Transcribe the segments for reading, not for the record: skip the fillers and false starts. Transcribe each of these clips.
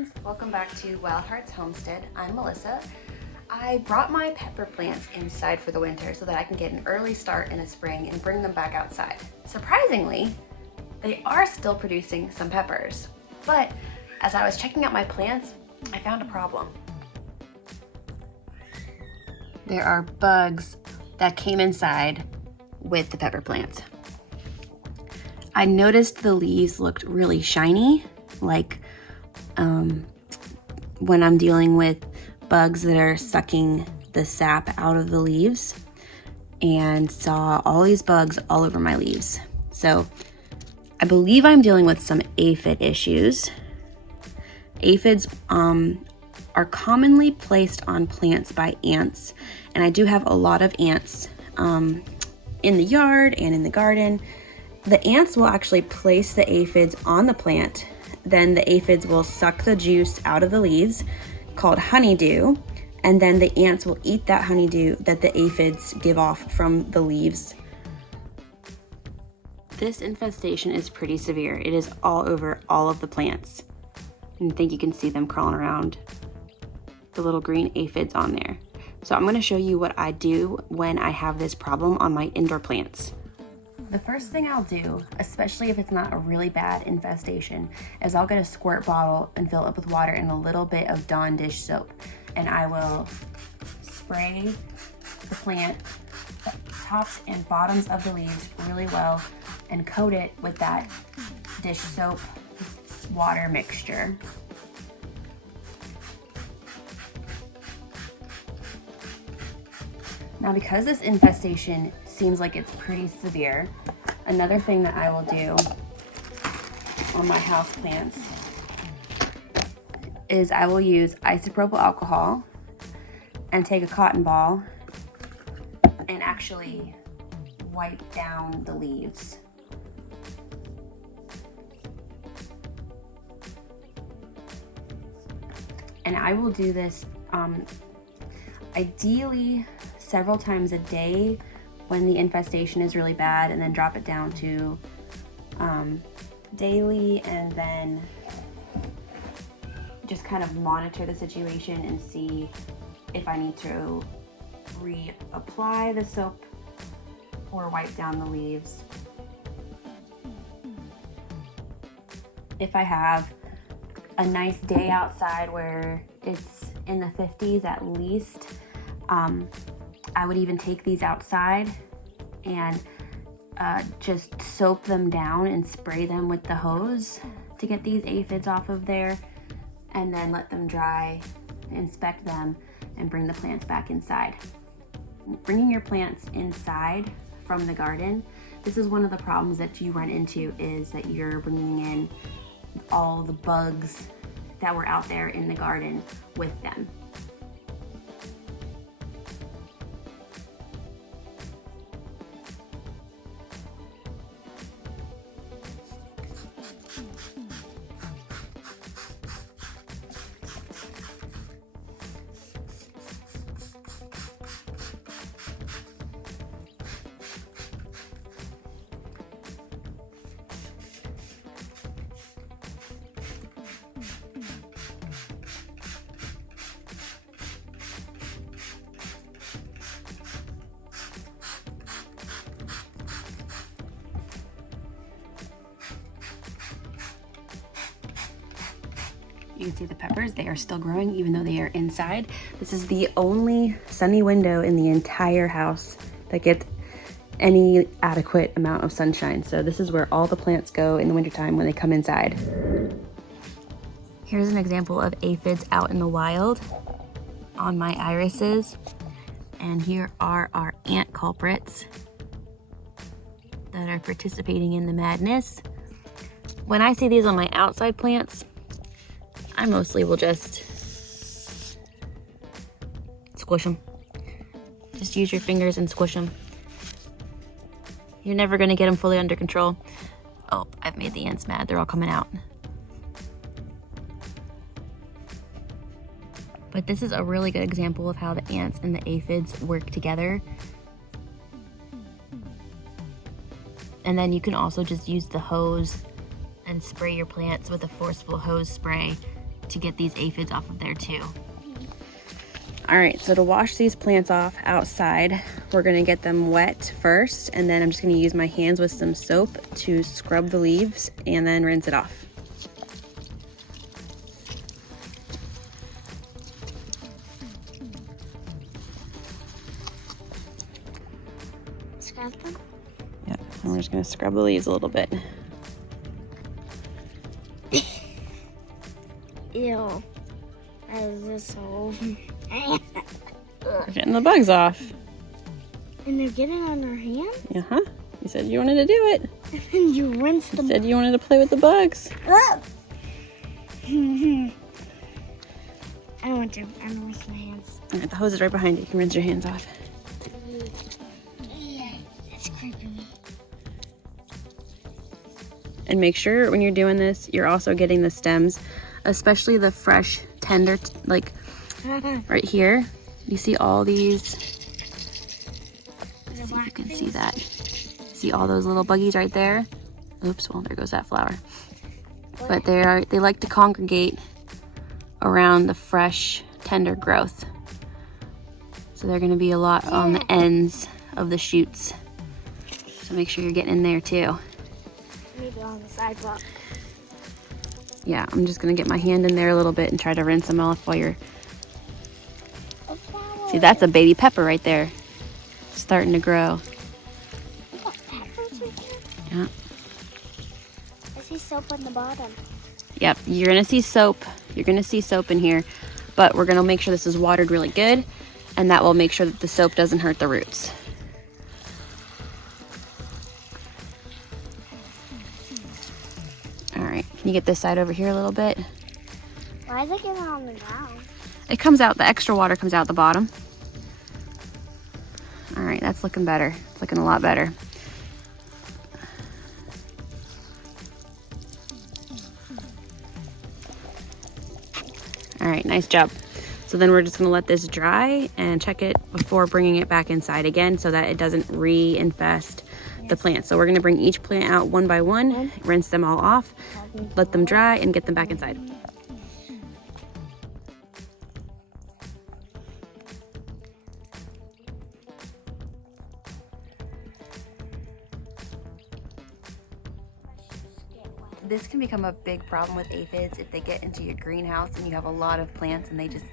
friends, welcome back to Wild Hearts Homestead. I'm Melissa. I brought my pepper plants inside for the winter so that I can get an early start in the spring and bring them back outside. Surprisingly, they are still producing some peppers, but as I was checking out my plants, I found a problem. There are bugs that came inside with the pepper plants. I noticed the leaves looked really shiny, like when I'm dealing with bugs that are sucking the sap out of the leaves, and saw all these bugs all over my leaves. So I believe I'm dealing with some aphid issues. Aphids are commonly placed on plants by ants, and I do have a lot of ants in the yard and in the garden. The ants will actually place the aphids on the plant. Then the aphids will suck the juice out of the leaves, called honeydew, and then the ants will eat that honeydew that the aphids give off from the leaves. This infestation is pretty severe. It is all over all of the plants. And I think you can see them crawling around, the little green aphids on there. So I'm going to show you what I do when I have this problem on my indoor plants. The first thing I'll do, especially if it's not a really bad infestation, is I'll get a squirt bottle and fill it up with water and a little bit of Dawn dish soap. And I will spray the plant, tops and bottoms of the leaves really well and coat it with that dish soap water mixture. Now, because this infestation seems like it's pretty severe, another thing that I will do on my house plants is I will use isopropyl alcohol and take a cotton ball and actually wipe down the leaves. And I will do this ideally several times a day when the infestation is really bad, and then drop it down to daily, and then just kind of monitor the situation and see if I need to reapply the soap or wipe down the leaves. If I have a nice day outside where it's in the 50s at least, I would even take these outside and just soap them down and spray them with the hose to get these aphids off of there, and then let them dry, inspect them, and bring the plants back inside. Bringing your plants inside from the garden, this is one of the problems that you run into, is that you're bringing in all the bugs that were out there in the garden with them. You can see the peppers, they are still growing even though they are inside. This is the only sunny window in the entire house that gets any adequate amount of sunshine. So this is where all the plants go in the wintertime when they come inside. Here's an example of aphids out in the wild on my irises. And here are our ant culprits that are participating in the madness. When I see these on my outside plants, I mostly will just squish them. Just use your fingers and squish them. You're never gonna get them fully under control. Oh, I've made the ants mad. They're all coming out. But this is a really good example of how the ants and the aphids work together. And then you can also just use the hose and spray your plants with a forceful hose spray to get these aphids off of there too. All right, so to wash these plants off outside, we're gonna get them wet first, and then I'm just gonna use my hands with some soap to scrub the leaves and then rinse it off. Scrub them? Yeah, and we're just gonna scrub the leaves a little bit. Ew. That is just so... We're getting the bugs off. And they're getting on their hands? Uh-huh. You said you wanted to do it. And you rinse them. You said you wanted to play with the bugs. I don't want to. I don't rinse my hands. All right, the hose is right behind you. You can rinse your hands off. Yeah, it's creeping me. And make sure when you're doing this, you're also getting the stems, especially the fresh, tender, like right here. You see all these, let's see if you can see that. See all those little buggies right there? Oops, well, there goes that flower. But they like to congregate around the fresh, tender growth. So they're gonna be a lot on the ends of the shoots. So make sure you're getting in there too. Maybe on the sidewalk. Yeah, I'm just gonna get my hand in there a little bit and try to rinse them off while you're... See, that's a baby pepper right there. Starting to grow. Yeah. I see soap on the bottom. Yep, you're gonna see soap. You're gonna see soap in here, but we're gonna make sure this is watered really good, and that will make sure that the soap doesn't hurt the roots. All right, can you get this side over here a little bit? Why is it getting on the ground? It comes out, the extra water comes out the bottom. All right, that's looking better. It's looking a lot better. All right, nice job. So then we're just gonna let this dry and check it before bringing it back inside again so that it doesn't re-infest the plant. So we're gonna bring each plant out one by one, rinse them all off, let them dry, and get them back inside. This can become a big problem with aphids if they get into your greenhouse and you have a lot of plants and they just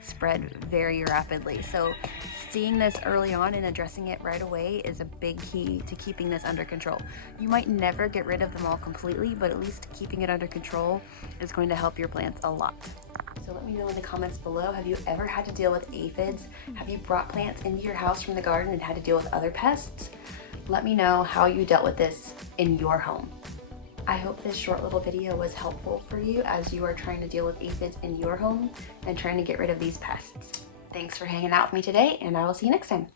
spread very rapidly. So seeing this early on and addressing it right away is a big key to keeping this under control. You might never get rid of them all completely, but at least keeping it under control is going to help your plants a lot. So let me know in the comments below, have you ever had to deal with aphids? Have you brought plants into your house from the garden and had to deal with other pests? Let me know how you dealt with this in your home. I hope this short little video was helpful for you as you are trying to deal with aphids in your home and trying to get rid of these pests. Thanks for hanging out with me today, and I will see you next time.